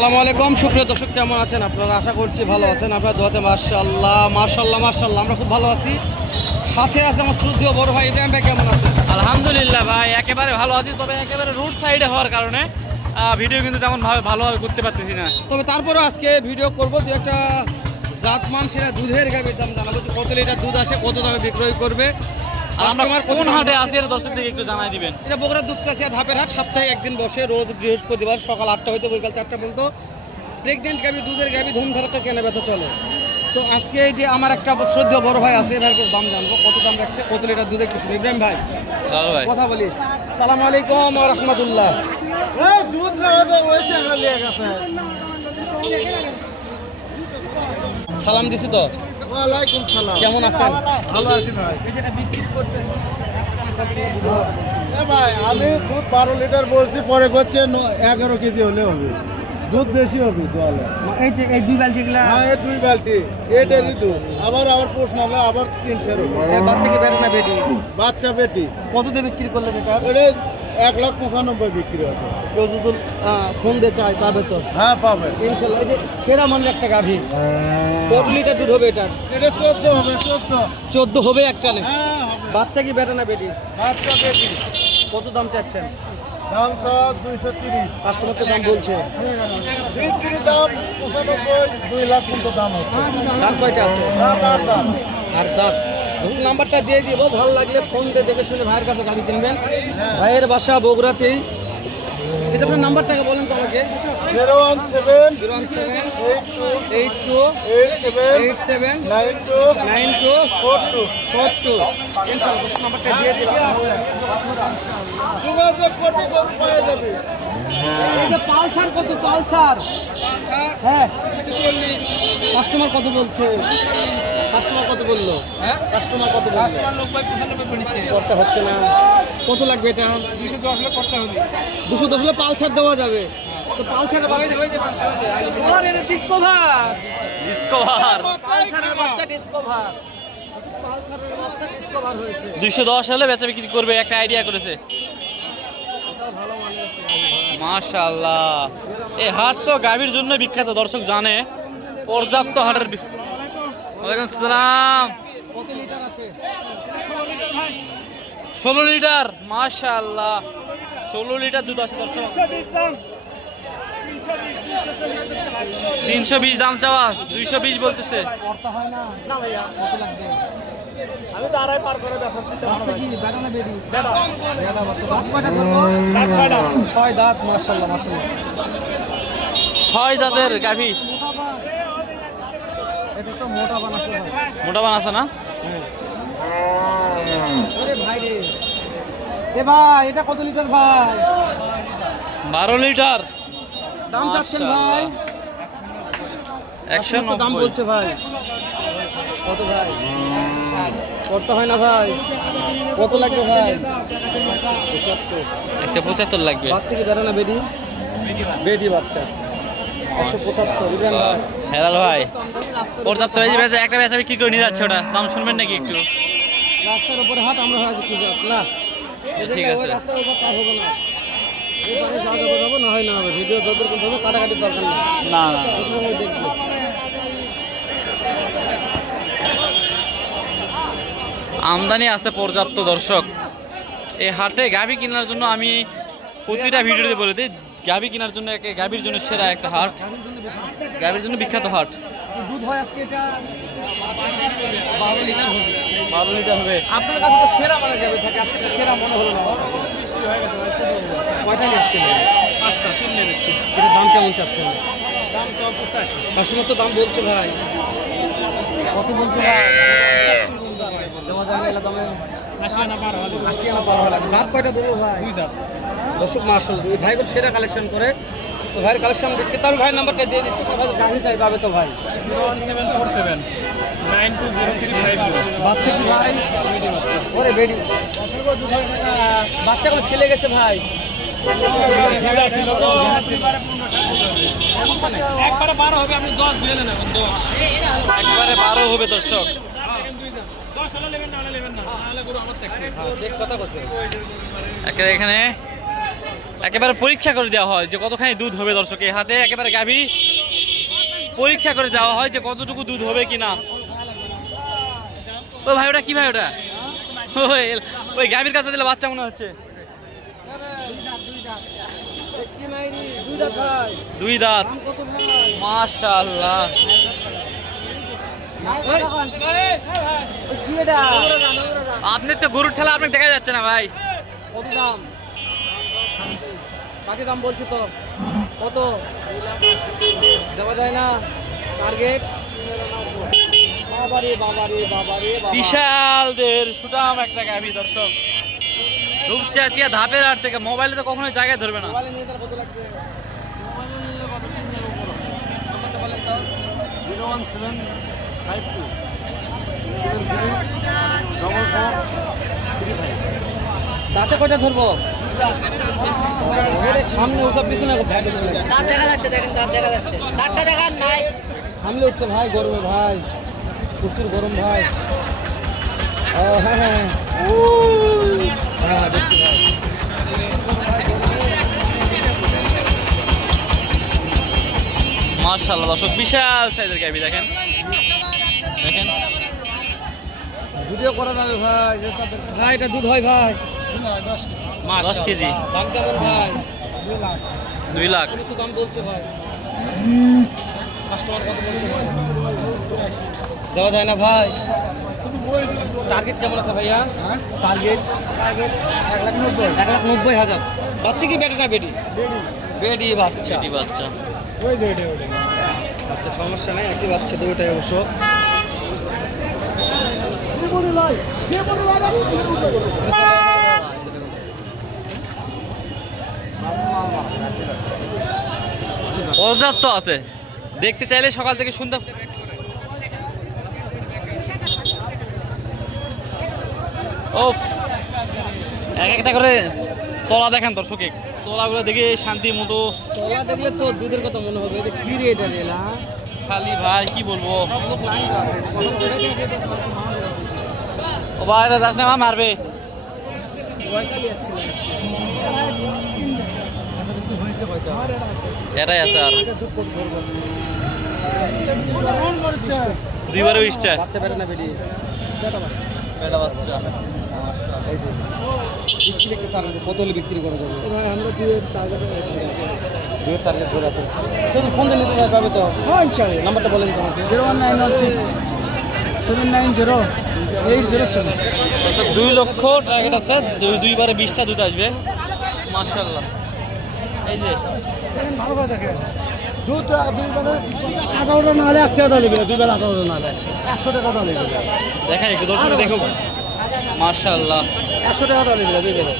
আসসালামু আলাইকুম সুপ্রিয় দর্শক, কেমন আছেন আপনারা? আশা করছি ভালো আছেন। আপনারা দোয়াতে মাশাআল্লাহ মাশাআল্লাহ মাশাআল্লাহ আমরা খুব ভালো আছি। সাথে আছে আমার শ্রদ্ধেয় বড় ভাই ইব্রাহিম ভাই, কেমন আছেন? আলহামদুলিল্লাহ ভাই, একেবারে ভালো আছি। তবে একেবারে রোড সাইডে হওয়ার কারণে ভিডিও কিন্তু তেমন ভালোভাবে করতে পারতেছি না। তবে তারপরেও আজকে ভিডিও করবো, যে একটা জাতমান সেটা দুধের গাভীর দাম জানাবো, যে কত লিটার দুধ আসে, কত দামে বিক্রয় করবে। আমরা কোন হাটে আছি এটা দর্শকদের একটু জানাই দিবেন। এটা বগুড়া দুপচাচিয়া ধাপের হাট, সপ্তাহে একদিন বসে, রোজ বৃহস্পতিবার সকাল 8টা হইতে বিকাল 4টা পর্যন্ত। প্রেগনেন্ট গাভী, দুধের গাভী ধুমধারাটা কেনা বেচা চলে। তো আজকে এই যে আমার একটা শ্রদ্ধেয় বড় ভাই আছে, এবার দাম জানবো, কত দাম রাখছে, কত লিটার দুধ একটু শুনি। ইব্রাহিম ভাই কথা বলি। সালাম আলাইকুম ওয়া রাহমাতুল্লাহ। সালাম দিছি তো। ওয়ালাইকুম সালাম। কেমন আছেন? ভালো আছি ভাই। এই যেটা বিক্রি করছেন এ ভাই, আমি দুধ 12 লিটার বলছি, পরে করছে 11 কেজি হলে হবে। দুধ বেশি হবে দোয়ালে। এই যে এই দুই বালতি গুলা হ্যাঁ, এই 2 বালতি এটারই দুধ। আবার প্রশ্ন হলো, আবার 300 এর বাচ্চা কি বেড়ে না বেটি? বাচ্চা বেটি। কত দিয়ে বিক্রি করলেন এটা? এটা 1,95,000 বিক্রি আছে। কেউ যদি ফোন দিয়ে চায় পাবে তো? হ্যাঁ, পাবে ইনশাল্লাহ। এই যে সেরা মানের একটা গাভী, কত লিটার দুধ হবে এটা? এটা 14 হবে। 14 হবে একটা নে। হ্যাঁ হবে। বাচ্চা কি বেটা না বেটি? বাচ্চা বেটি। কত দাম চাচ্ছেন? দাম 230। কাস্টমারকে দাম বলছে? বিক্রি দাম 95, 2 লাখ পর্যন্ত দাম হচ্ছে। দাম কয়টা আছে? দাম আর দাম। আর দাম নাম্বারটা দিয়ে দিব, ভালো লাগলে ফোন দিয়ে দেখে শুনে ভাইয়ের কাছে গাড়ি কিনবেন। ভাইয়ের বাসা বগুড়াতেই। এটা আপনার নাম্বারটাকে বলেন তো আমাকে। 017 017 82 87 87 87 92 92 42। 42। ইনশাআল্লাহ নাম্বারটা দিয়ে দিব। যোগাযোগ করতে গরু পাওয়া যাবে। এই যে পালসার, কত পালসার? হ্যাঁ, কাস্টমার কত বলছে? কাস্টমার কত বললো? হ্যাঁ, কাস্টমার কত বললো? 95 করতে হচ্ছে না। কত লাগবে এটা? 210 হলে করতে হবে। 210 হলে পালসার দেওয়া যাবে। তো পালসারের বাচ্চা ওর এটা ডিসকভার। পালসারের বাচ্চা ডিসকভার। পালসারের বাচ্চা ডিসকভার হয়েছে। 210 হলে বেচা বিক্রি করবে একটা আইডিয়া করেছে। ভালো মানে মাশাআল্লাহ, এই হাট তো গাভীর জন্য বিখ্যাত, দর্শক জানে। পর্যাপ্ত হাটের ওয়ালাইকুম আসসালাম। কত লিটার আছে? 16 লিটার। মাশাআল্লাহ, 16 লিটার দুধ আছে দর্শক। 320 দাম চাওয়া, 220 বলতেছে। করতে হয় না। না ভাইয়া, কত লাগবে? আমি তো আড়াই পার করে বেচা দিতে পারবো। বাচ্চা কি বেটা না বেটি? বেটা। বেটা বাচ্চা। দাঁত কয়টা ধরবো? দাঁত 6টা। 6 দাঁত। মাশাআল্লাহ মাশাআল্লাহ। 6 দাঁতের গাভী। এটা তো মোটা বানাচ্ছে ভাই। মোটা বান আছে না? হ্যাঁ। আরে ভাই রে। এ ভাই, এটা কত লিটার ভাই? 12 লিটার। দাম চাচ্ছেন ভাই? 190 দাম বলছে ভাই। কত ভাই? করতে হয় না ভাই? কত লাগবে ভাই? 75। 175 লাগবে। বাচ্চা কি বেটা না বেটি? বেটি বাচ্চা। 175। ইব্রাহিম ভাই, হেলাল ভাই, পর্যাপ্ত হয়ে যাবে। একটা বেচা বিক্রি করে নিয়ে যাচ্ছে, ওটা দাম শুনবেন নাকি একটু? রাস্তার উপরে হাট, আমরা হয়তো খুঁজে না। ঠিক আছে। ওই রাস্তার উপর পার হবো না। এবারে যা যাবো যাবো, না হয় না হবে। ভিডিও যতদূর করতে হবে, কাটাকাটির দরকার নেই। না না, ওই সময় দেখবো। আমদানি আছে পর্যাপ্ত দর্শক। এই হাটে গাভী কেনার জন্য আমি প্রতিটা ভিডিওতে বলে দিই, গাভী কেনার জন্য গাভীর জন্য সেরা একটা হাট, গাভীর জন্য বিখ্যাত হাট। দুধ হয় আজকে এটা 12 লিটার হবে। 12 লিটার হবে। আপনার কাছে তো সেরা মানে যাবে থাকে, আজকে তো সেরা মনে হলো না আমার কাছে। কয়টা নিচ্ছেন? 5টা 3 নিয়ে যাচ্ছি। এটার দাম কেমন চাচ্ছেন? দাম তো 85। কাস্টমার তো দাম বলছে ভাই। কত বলছে ভাই? দেওয়া যায় না এলা দামে? 80 না 12 হলে। 80 আনা 12 লাগে। দাঁত কয়টা দেবো ভাই? 2 দাঁত। দর্শক মাশাআল্লাহ, এই ভাই সেরা কালেকশন করে। তো ভাইয়ের কালেকশন দেখতে তার ভাই নাম্বারটা দিয়ে দিচ্ছি, তো ভাই গাড়ি চাই পাবে তো ভাই। 01747 920350। বাচ্চা কি ভাই? ওরে বেডি বাচ্চা কোনো ছেলে গেছে ভাই। একবারে 12 হবে, আপনি 10 দিয়ে নেন। 10 একবারে 12 হবে দর্শক। 10 হলে নেবেন, না হলে নেবেন না, তাহলে গরু আমার থেকে। ঠিক কথা বলছে। এখানে একেবারে পরীক্ষা করে দেওয়া হয় যে কতখানি দুধ হবে দর্শক। এই হাটে একেবারে গাভী পরীক্ষা করে দেওয়া হয় যে কতটুকু দুধ হবে কিনা। ও ভাই ওটা কি ভাই ওটা? ওই গাভীর কাছে দিলে বাচ্চা মনে হচ্ছে। দুই দাঁত, মাশাআল্লাহ। আপনার তো গরুর ঠেলা আপনাকে দেখা যাচ্ছে না ভাই। কত দাম? বাকি দাম বলছি তো, কত দেওয়া যায় না? টার্গেট বাবারে বাবারে বাবারে বাবা। বিশাল দের সুটাম একটা গাভী দর্শক। রূপচাচিয়া ধাপের হাট থেকে। মোবাইলে তো কখনোই জায়গায় ধরবে না। মোবাইলে নিয়ে তাহলে কত লাগবে? মোবাইলে নিলে কত দিন যাবো বড়? নাম্বারটা বলেন তো। 01752 73 দাঁতে কয়টা ধরবো? সামনে ওসব পিছনে দাঁত দেখা যাচ্ছে, দেখেন দাঁত দেখা যাচ্ছে। দাঁতটা দেখান ভাই। সামনে উঠছে ভাই, গরমে ভাই, প্রচুর গরম ভাই। ও হ্যাঁ হ্যাঁ হ্যাঁ দেখছি ভাই। মাশাআল্লাহ দর্শক, বিশাল সাইজের গাভী দেখেন দেখেন। ভিডিও করা যাবে ভাই? ভাই এটা দুধ হয় ভাই? 10 কেজি। দাম কেমন ভাই? 2 লাখ। কত দাম বলছে ভাই? কাস্টমার কত বলছে ভাই? দেওয়া যায় না ভাই? টার্গেট কেমন আছে ভাইয়া? টার্গেট 1,90,000। বাচ্চা কি বেটা না বেটি? বেটি বাচ্চা। বেটি বাচ্চা। আচ্ছা সমস্যা নাই, একই বাচ্চা দুটোই অবশ্য। পর্যাপ্ত আছে, দেখতে চাইলে সকাল থেকে সন্ধ্যা। ও এক একটা করে তলা দেখেন দর্শক, তলাগুলো দেখে শান্তির মতো। তলা দেখলে তো দুধের কথা মনে হবে। এটা কি রেট আছে না? খালি ভাই কি বলবো। ও ভাই এটা যাস না, মা মারবে। এটাই আছে আর দুইবারে 20টা। বাচ্চা বেটা না বেটি? বেটা বাচ্চা। বিক্রি একটু টার্গেট কত হলে বিক্রি করা যাবে? ভাই আমরা দুয়ের টার্গেট ধরে আছে। যদি ফোন দিয়ে নিতে পারবে তো? হ্যাঁ ইনশাআল্লাহ। নাম্বারটা বলেন তোমাকে। 01916 790 807। দর্শক 2 লক্ষ টার্গেট আছে, দুইবারে 20টা দুধ আসবে। মাশাআল্লাহ। এই যে ভালো করে দেখেন, দুধ দুইবারে 18টা না হলে 1 টাকা নেবে, দুইবার 18টা না হলে 100 টাকা দাম নেবে। দেখেন একটু দর্শক দেখুন। মাশাআল্লাহ 100 টাকা দাম নেবে দুইবারে।